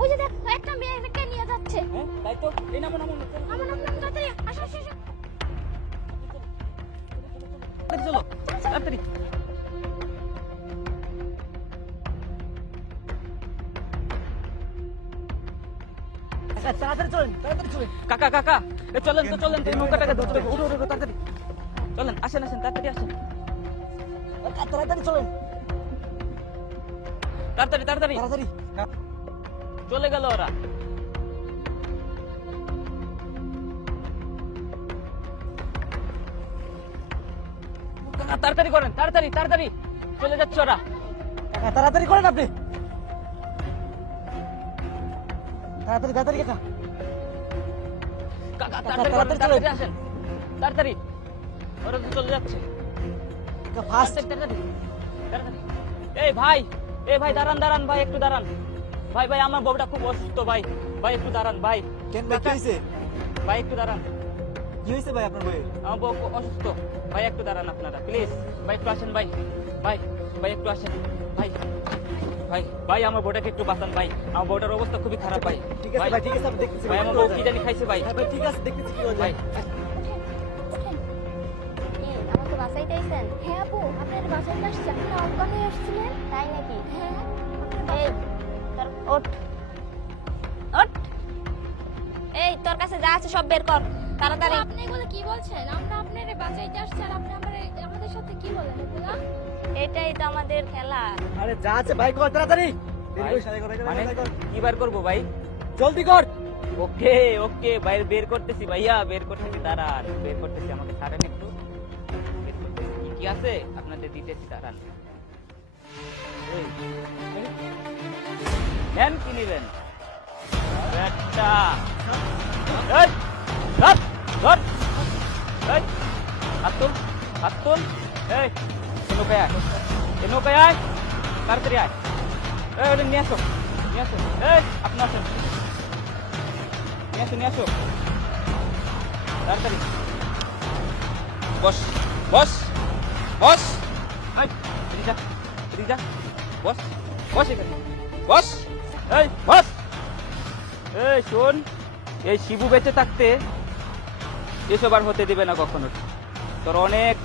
ওই যে দেখ একটা মেয়েকে নিয়ে যাচ্ছে। তাই তো এই নামো নামো তাড়াতাড়ি আসো আসো আসো। চলো তাড়াতাড়ি। তাড়াতাড়ি চলেন, তাড়াতাড়ি চলেন। কাকা কাকা এ চলেন তো চলেন তো, এই নৌকাটাকে ধরতে হবে। উঠো উঠো উঠো, তাড়াতাড়ি চলেন, আসেন আসেন, তাড়াতাড়ি আসেন, তাড়াতাড়ি চলেন, তাড়াতাড়ি তাড়াতাড়ি তাড়াতাড়ি। চলে গেল ওরা। কাকা তাড়াতাড়ি করেন, তাড়াতাড়ি তাড়াতাড়ি, চলে যাচ্ছে ওরা। কাকা তাড়াতাড়ি করেন আপনি, তাড়াতাড়ি তাড়াতাড়ি কাকা। কাকা তাড়াতাড়ি তাড়াতাড়ি আসেন, তাড়াতাড়ি, ওরা তো চলে যাচ্ছে। ফাস্ট তাড়াতাড়ি তাড়াতাড়ি। এই ভাই, এই ভাই দাঁড়ান দাঁড়ান ভাই, একটু দাঁড়ান ভাই। ভাই আমার বউটা খুব অসুস্থ ভাই, ভাই একটু দাঁড়ান ভাই। কেন ভাই, কি হয়েছে? ভাই একটু দাঁড়ান। কি হয়েছে ভাই আপনার বউয়ের? আমার বউ অসুস্থ ভাই, একটু দাঁড়ান আপনারা প্লিজ। ভাই একটু আসেন ভাই, ভাই ভাই একটু আসেন ভাই, ভাই ভাই আমার বউটাকে একটু বাঁচান ভাই, আমার বউটার অবস্থা খুবই খারাপ ভাই। ঠিক আছে ভাই, ঠিক আছে, আমি দেখতেছি ভাই আমার বউ কি জানি খাইছে ভাই। হ্যাঁ ভাই, ঠিক আছে, দেখতেছি কি হয়েছে ভাই আমাকে বাসাইতে আইছেন? হ্যাঁ আপু, আপনার বাসাইতে আসছি। আপনি অজ্ঞান হয়ে আসছিলেন, তাই নাকি? হ্যাঁ। এই তোর ওঠ ওঠ, এই তোর কাছে যা আছে সব বের কর তাড়াতাড়ি। আপনি এগুলো কি বলছেন? আমরা আপনারে বাঁচাইতে আসছি আর আপনি আমাদের সাথে কি বলেন এগুলা? এটাই তো আমাদের খেলা। আরে যা আছে ভাই কর, তাড়াতাড়ি ভাই, মানে কি বার করবো ভাই? জলদি কর। ওকে ওকে ভাই, বের করতেছি ভাইয়া, বের করতেছি, দাঁড়ান বের করতেছি, আমাকে ছাড়েন একটু। বের করতেছি, কি কি আছে আপনাদের দিতেছি, দাঁড়ান। এই, এই, নেন কি নিবেন? একটা এই, ধর, ধর, এই, হাত তুল, হাত তুল, এই, এ নৌকায় আয়, এ নৌকায় আয়, তাড়াতাড়ি আয়, এই, ওটা নিয়ে আসো, নিয়ে আসো, এই, আপনি আসেন, নিয়ে আসো, নিয়ে আসো, তাড়াতাড়ি, বস, বস, বস, এই, এদিকে যা, এদিকে যা, বস, বস এখানে, বস, এই, বস, এই, শোন, এই শিবু বেঁচে থাকতে এসব আর হতে দিবে না কখনো। তোর অনেক